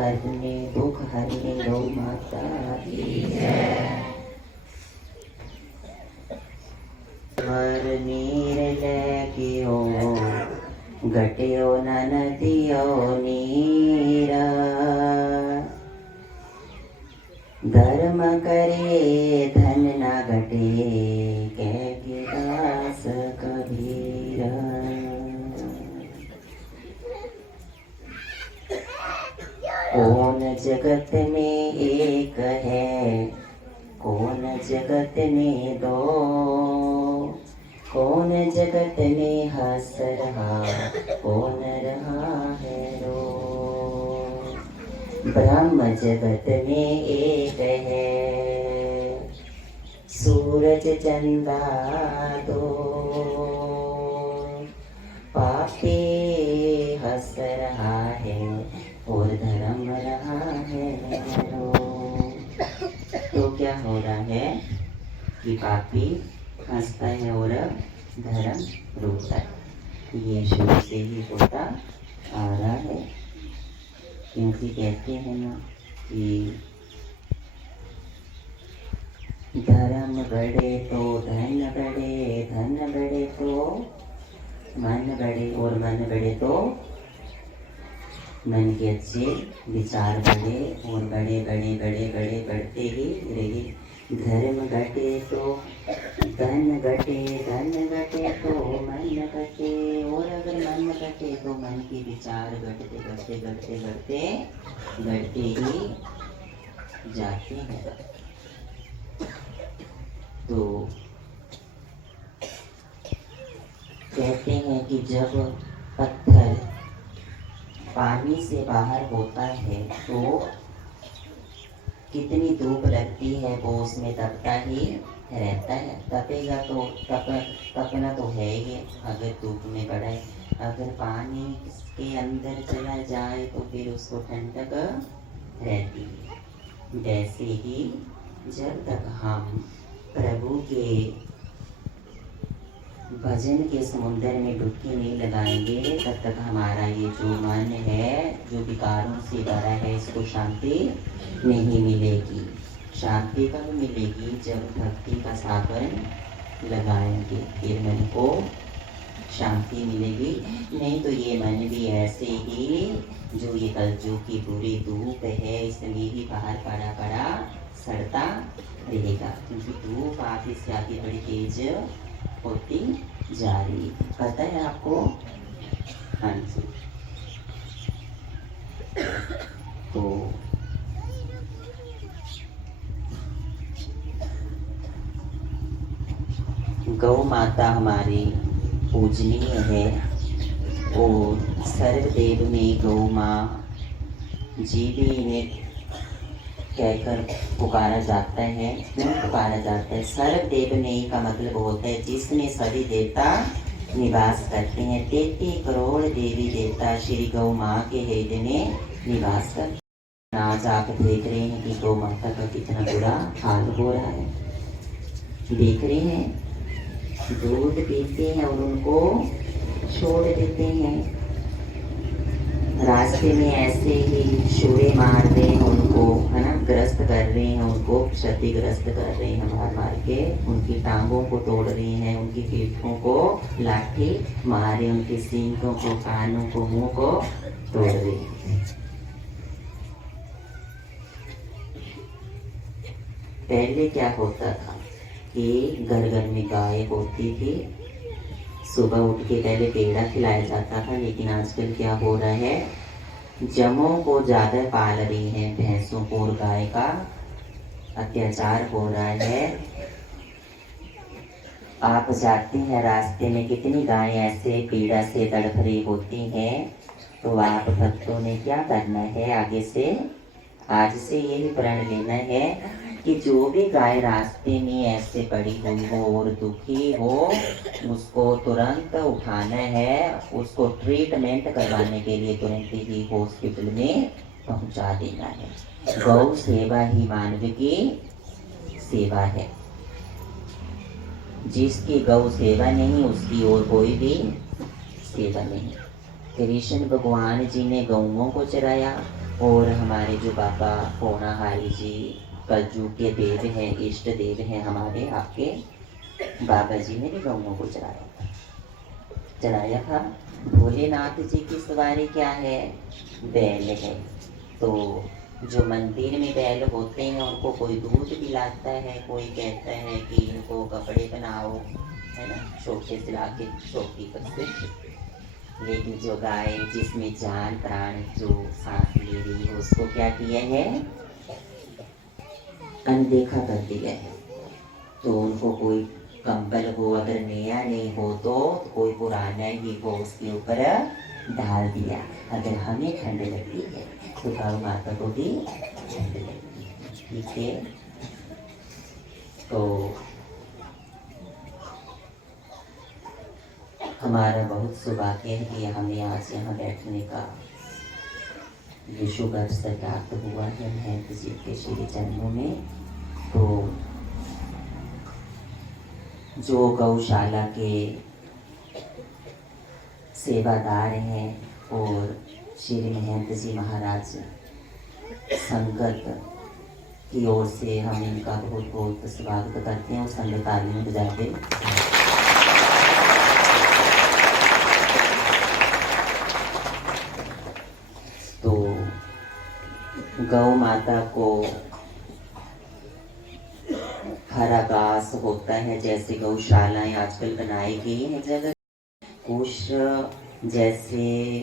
करने दुख हरने गौ माता की जय। हर नीर लेकियो घटियो न नदियो नीरा, धर्म करे धन न घटे के दास कबीरा। कौन जगत में एक है कौन जगत में दो, कौन जगत में हंस रहा कौन रहा है रो। ब्रह्म जगत में एक है सूरज चंदा दो, पापी हंस रहा है और धर्म रहा है रो। तो क्या हो रहा है कि पापी हंसता है और धर्म रोता है। ये शुरू से ही होता आ रहा है, क्योंकि कहते हैं ना कि धर्म बढ़े तो धन बढ़े, धन बढ़े तो मन बढ़े, और मन बढ़े तो मन के अच्छे विचार बढ़े, और बड़े बड़े बड़े बड़े बढ़ते ही रहे। धर्म घटे तो धन घटे, धन घटे तो मन घटे, और अगर मन घटे तो मन के विचार घटते घटते घटते घटते घटते ही जाते हैं। तो कहते हैं कि जब पत्थर पानी से बाहर होता है तो कितनी धूप लगती है वो उसमें तपता ही रहता है। तपेगा तो तपना तो है ही अगर धूप में पड़ा है। अगर पानी के अंदर चला जाए तो फिर उसको ठंडक रहती है। वैसे ही जब तक हम प्रभु के भजन के समुद्र में डुबकी नहीं लगाएंगे तब तक हमारा ये जो मन है जो विकारों से भरा है इसको शांति नहीं मिलेगी। शांति कब मिलेगी? जब भक्ति का साधन लगाएंगे फिर मन को शांति मिलेगी। नहीं तो ये मन भी ऐसे ही जो ये कलयुग की बुरी धूप है इसलिए ही बाहर पड़ा पड़ा सड़ता रहेगा, क्योंकि धूप आगे से आगे बड़ी तेज होती जा रही। पता है आपको? हाँ जी। तो गौ माता हमारी पूजनीय है और सर्वदेव में गौ माँ जीवी इन्हें कहकर पुकारा जाता है। क्यों पुकारा जाता है? सर्वदेव ने का मतलब होता है जिसमें सभी देवता निवास करते हैं। 33 करोड़ देवी देवता श्री गौ माँ के हृदय में निवास करते हैं। आज आप देख रहे हैं कि गौ माता का कितना बुरा हाल हो रहा है। देख रहे हैं दूध पीते हैं और उनको छोड़ देते हैं। रास्ते में ऐसे ही शूरे मार रहे हैं उनको, है ना, ग्रस्त कर रहे हैं उनको, क्षतिग्रस्त कर रहे हैं मार मार के। उनकी टांगों को तोड़ रहे हैं, उनकी पीठों को लाठी मारे, उनके सींगों को, कानों को, मुंह को तोड़ रहे हैं। पहले क्या होता था कि घर घर में गाय होती थी, सुबह उठ के पहले पेड़ा खिलाया जाता था। लेकिन आजकल क्या हो रहा है, जमों को ज्यादा पाल रही हैं, भैंसों को और गाय का अत्याचार हो रहा है। आप जाते हैं रास्ते में कितनी गायें ऐसे पीड़ा से तड़प रही होती हैं, तो आप भक्तों ने क्या करना है, आगे से आज से यही प्रण लेना है कि जो भी गाय रास्ते में ऐसे पड़ी हुई हो और दुखी हो उसको तुरंत उठाना है, उसको ट्रीटमेंट करवाने के लिए तुरंत ही हॉस्पिटल में पहुंचा देना है। गौ सेवा ही मानव की सेवा है। जिसकी गौ सेवा नहीं उसकी और कोई भी सेवा नहीं। कृष्ण भगवान जी ने गौओं को चराया, और हमारे जो बाबा पोनाहारी जी कलयुग के देव हैं, इष्ट देव हैं हमारे, आपके बाबा जी ने भी गौओं को चलाया था। भोलेनाथ जी की सवारी क्या है? बैल है। तो जो मंदिर में बैल होते हैं उनको कोई दूध पिलाता है, कोई कहता है कि इनको कपड़े बनाओ, है ना, शोके से लाके चौकी पर से। लेकिन जो गाय जिसमें जान प्राण जो सांस ले रही है उसको क्या किया है? अनदेखा कर दिया है। तो उनको कोई कंबल हो अगर नया नहीं हो तो कोई पुराना ही हो उसके ऊपर डाल दिया। अगर हमें ठंड लगती है तो गौ माता को भी ठंड लगती है। ठीक है, तो हमारा बहुत सौभाग्य है कि हमें आज यहाँ बैठने का ये शुभ अवसर प्राप्त हुआ है महंत जी के श्री चरणों में। तो जो गौशाला के सेवादार हैं और श्री महंत जी महाराज संगत की ओर से हम इनका बहुत बहुत स्वागत करते हैं और संगताली में बजाते। तो गौ माता को हरा घास होता है, जैसे गौशालाएं आजकल बनाई गई हैं जगह, कुछ जैसे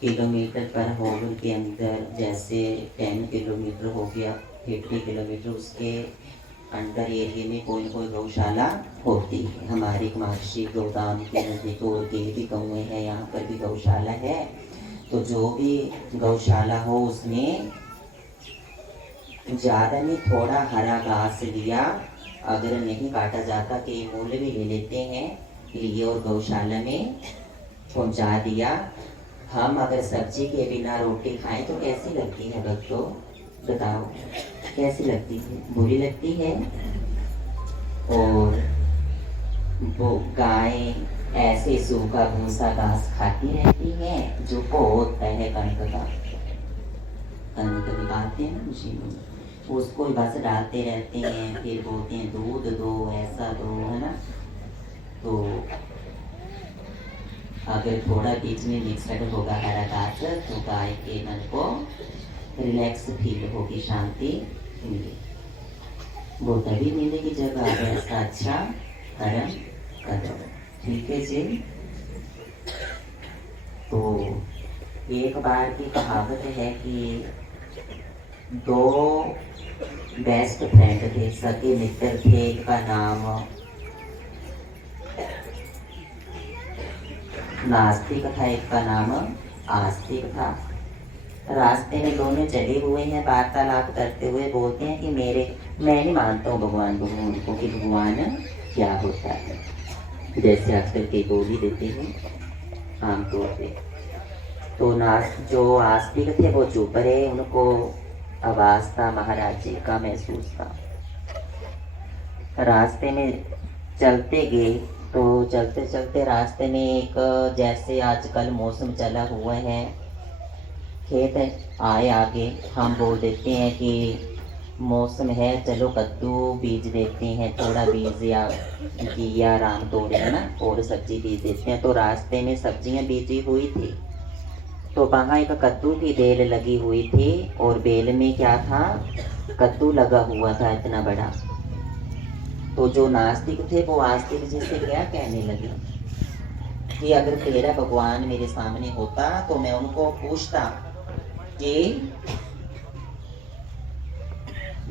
किलोमीटर पर होल के अंदर, जैसे 10 किलोमीटर हो गया, 50 किलोमीटर, उसके अंडर एरिया में कोई कोई गौशाला होती है। हमारी महर्षि गोदाम के नजदीक और के भी गौएं हैं, यहाँ पर भी गौशाला है। तो जो भी गौशाला हो उसमें ज़्यादा नहीं, थोड़ा हरा घास लिया, अगर नहीं काटा जाता कि मूल्य भी ले लेते हैं, लिए और गौशाला में पहुंचा दिया। हम अगर सब्जी के बिना रोटी खाएं तो कैसी लगती है भक्तों? बताओ कैसी लगती है? बुरी लगती है। और वो गाय ऐसे सूखा भूसा घास खाती रहती है जो होता है कणक का, कणक निकालते हैं ना मशीन में, उसको बस डालते रहते हैं, फिर बोलते हैं दूध दो, ऐसा दो, है ना। तो अगर थोड़ा बीच में मिक्सड होगा हरा घास तो गाय के मन को रिलैक्स फील होगी, शांति मिलेगी, वो तभी मिलेगी जब आप ऐसा अच्छा कर्म करो। ठीक है जी। तो एक बार की कहावत है कि दो बेस्ट फ्रेंड थे, सगे मित्र थे, एक का नाम नास्तिक था, एक का नाम आस्तिक था। रास्ते में दोनों चले हुए हैं, वार्तालाप करते हुए बोलते हैं कि मैं नहीं मानता हूँ भगवान को कि भगवान क्या होता है, जैसे आजकल के बोली देते हैं आमतौर पे। तो जो आस्तिक थे वो चुप रहे, उनको आवाज था महाराज जी का महसूस था। रास्ते में चलते गए तो चलते चलते रास्ते में एक, जैसे आजकल मौसम चला हुआ है, खेत आए आगे, हम बोल देते हैं कि मौसम है चलो कद्दू बीज देते हैं, थोड़ा बीज या घिया राम तोड़े, है ना, और सब्जी बीज देते हैं। तो रास्ते में सब्जियां बीजी हुई थी, तो वहाँ एक कद्दू की बेल लगी हुई थी, और बेल में क्या था? कद्दू लगा हुआ था इतना बड़ा। तो जो नास्तिक थे वो आस्तिक जी से क्या कहने लगे कि अगर तेरा भगवान मेरे सामने होता तो मैं उनको पूछता कि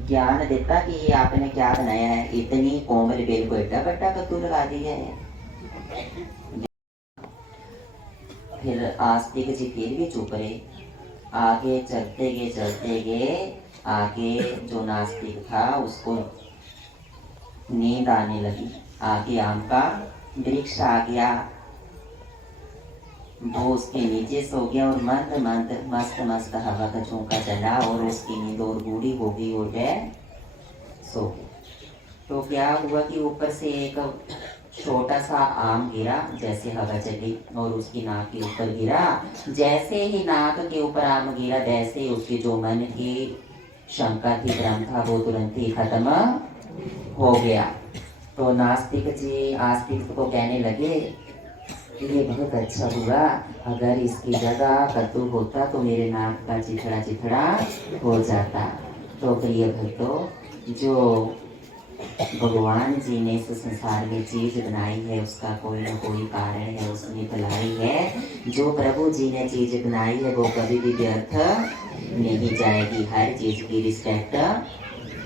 ज्ञान देता कि ये आपने क्या बनाया है, इतनी कोमल बेल को एड्डा बड्डा कद्दू लगा दिया है। फिर आस्तिक जी फिर भी चुप रहे। आगे चलते गए आगे जो नास्तिक था उसको नींद आने लगी। आगे आम का वृक्ष आ गया, वो उसके नीचे सो गया और मंद मंद मस्त मस्त हवा का झोंका चला और उसकी नींद और बूढ़ी हो गई और वह सो गई। तो क्या हुआ कि ऊपर से एक छोटा सा आम गिरा, जैसे हवा चली और उसकी नाक के ऊपर गिरा। जैसे ही नाक के ऊपर आम गिरा, वैसे ही उसकी जो मन की शंका थी, भ्रम था, वो तुरंत ही खत्म हो गया। तो नास्तिक जी आस्तिक को कहने लगे, ये बहुत अच्छा हुआ, अगर इसकी जगह कद्दू होता तो मेरे नाक का चिथड़ा चिथड़ा हो जाता। तो प्रिय भक्तों, जो भगवान जी ने इस संसार में चीज बनाई है, उसका कोई ना कोई कारण है, उसने भलाई है। जो प्रभु जी ने चीज बनाई है वो कभी भी व्यर्थ नहीं जाएगी। हर चीज की रिस्पेक्ट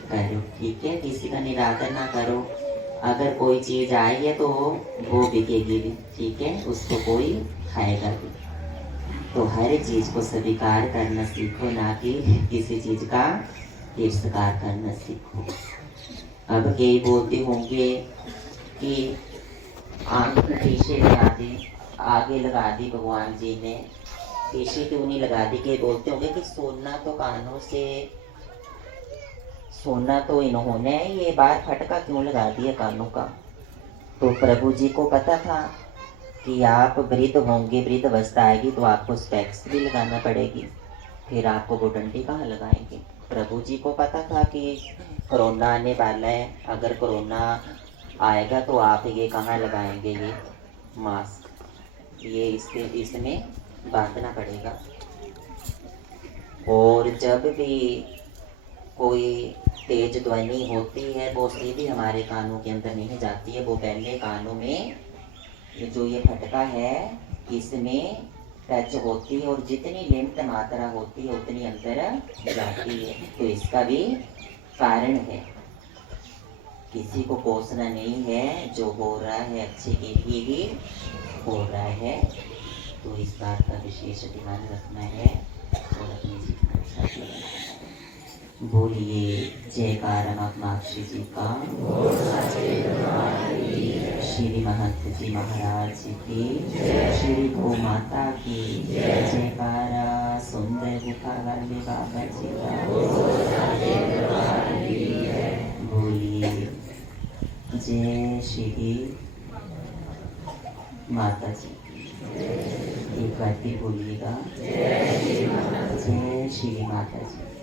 करो, ठीक है, किसी का निरादर ना करो। अगर कोई चीज आई है तो वो बिकेगी भी, ठीक है, उसको कोई खाएगा भी। तो हर चीज को स्वीकार करना सीखो, ना कि किसी चीज का तिरस्कार करना सीखो। अब कई बोलते होंगे कि आंख पीछे लगा दी, आगे लगा दी भगवान जी ने, पीछे क्यों नहीं लगा दी। के बोलते होंगे कि सोना तो कानों से, सोना तो इन्होंने ये बार फटका क्यों लगा दिया कानों का। तो प्रभु जी को पता था कि आप वृद्ध होंगे, वृद्ध अवस्था आएगी तो आपको स्पेक्स भी लगाना पड़ेगी, फिर आपको वो डंडी कहाँ लगाएंगे। प्रभु जी को पता था कि कोरोना आने वाला है, अगर कोरोना आएगा तो आप ये कहाँ लगाएंगे, ये मास्क, ये इसमें बांधना पड़ेगा। और जब भी कोई तेज ध्वनि होती है वो सीधी हमारे कानों के अंदर नहीं जाती है, वो पहले कानों में जो ये फटका है इसमें टच होती है, और जितनी लिमिट मात्रा होती है उतनी अंदर जाती है। तो इसका भी कारण है, किसी को कोसना नहीं है, जो हो रहा है अच्छे के लिए ही हो रहा है। तो इस बात का विशेष ध्यान रखना है और अपनी जीवन के साथ बोलिए जयकारा माक्षी जी का, श्री महंत जी महाराज की, श्री गौ माता की जयकारा, सुंदर गुफा वाले बाबा जी का बोलिए जय श्री माता जी। एक बार फिर बोलिएगा, जय श्री माता जी।